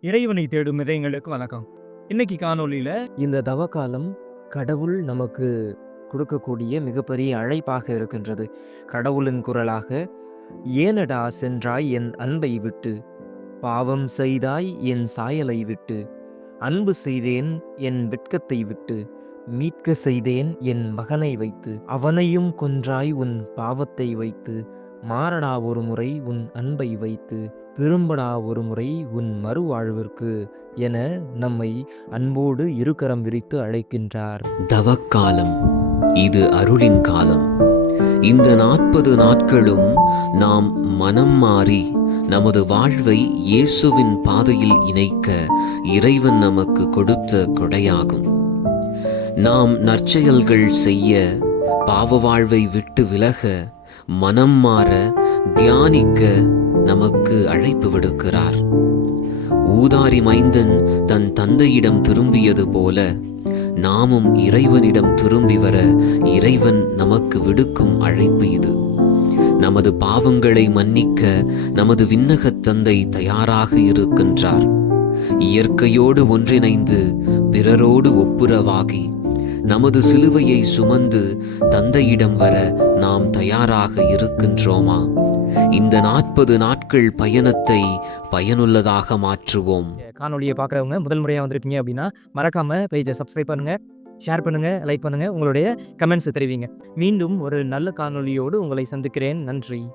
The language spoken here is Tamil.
இறைவனை தேடும் இதயங்களுக்கு வணக்கம். இன்னைக்கு காணொளியில இந்த தவக்காலம் கடவுள் நமக்கு கொடுக்கக்கூடிய மிகப்பெரிய அழைப்பாக இருக்கின்றது. கடவுளின் குரலாக, "ஏனடா சென்றாய் என் அன்பை விட்டு, பாவம் செய்தாய் என் சாயலை விட்டு, அன்பு செய்தேன் என் வெட்கத்தை விட்டு, மீட்க செய்தேன் என் மகனை வைத்து, அவனையும் கொன்றாய் உன் பாவத்தை வைத்து, மாறடா ஒரு முறை உன் அன்பை வைத்து, திரும்படா ஒரு முறை உன் மறுவாழ்விற்கு" என நம்மை அன்போடு இருக்கரம் விரித்து அழைக்கின்றார். தவக்காலம் இது அருளின் காலம். இந்த 40 நாட்களும் நாம் மனம் மாறி நமது வாழ்வை இயேசுவின் பாதையில் இணைக்க இறைவன் நமக்கு கொடுத்த கொடையாகும். நாம் நற்செயல்கள் செய்ய, பாவ வாழ்வை விட்டு விலக, மனம் மாற, தியானிக்க நமக்கு அழைப்பு விடுக்கிறார். ஊதாரி மைந்தன் தன் தந்தையிடம் திரும்பியது போல நாமும் இறைவனிடம் திரும்பி வர இறைவன் நமக்கு விடுக்கும் அழைப்பு இது. நமது பாவங்களை மன்னிக்க நமது விண்ணகத் தந்தை தயாராக இருக்கின்றார். இயற்கையோடு ஒன்றிணைந்து பிறரோடு ஒப்புரவாகி நமது சிலுவையை சுமந்து தந்தையிடம் வர நாம் தயாராக இருக்கின்றோமா? இந்த 40 நாட்கள் பயணத்தை பயனுள்ளதாக மாற்றுவோம். காணொலியை பார்க்குறவங்க முதல் முறையாக வந்திருக்கீங்க அப்படின்னா மறக்காம பேஜை சப்ஸ்கிரைப் பண்ணுங்க, ஷேர் பண்ணுங்க, லைக் பண்ணுங்க, உங்களுடைய கமெண்ட்ஸ் தெரிவிங்க. மீண்டும் ஒரு நல்ல காணொலியோடு உங்களை சந்திக்கிறேன். நன்றி.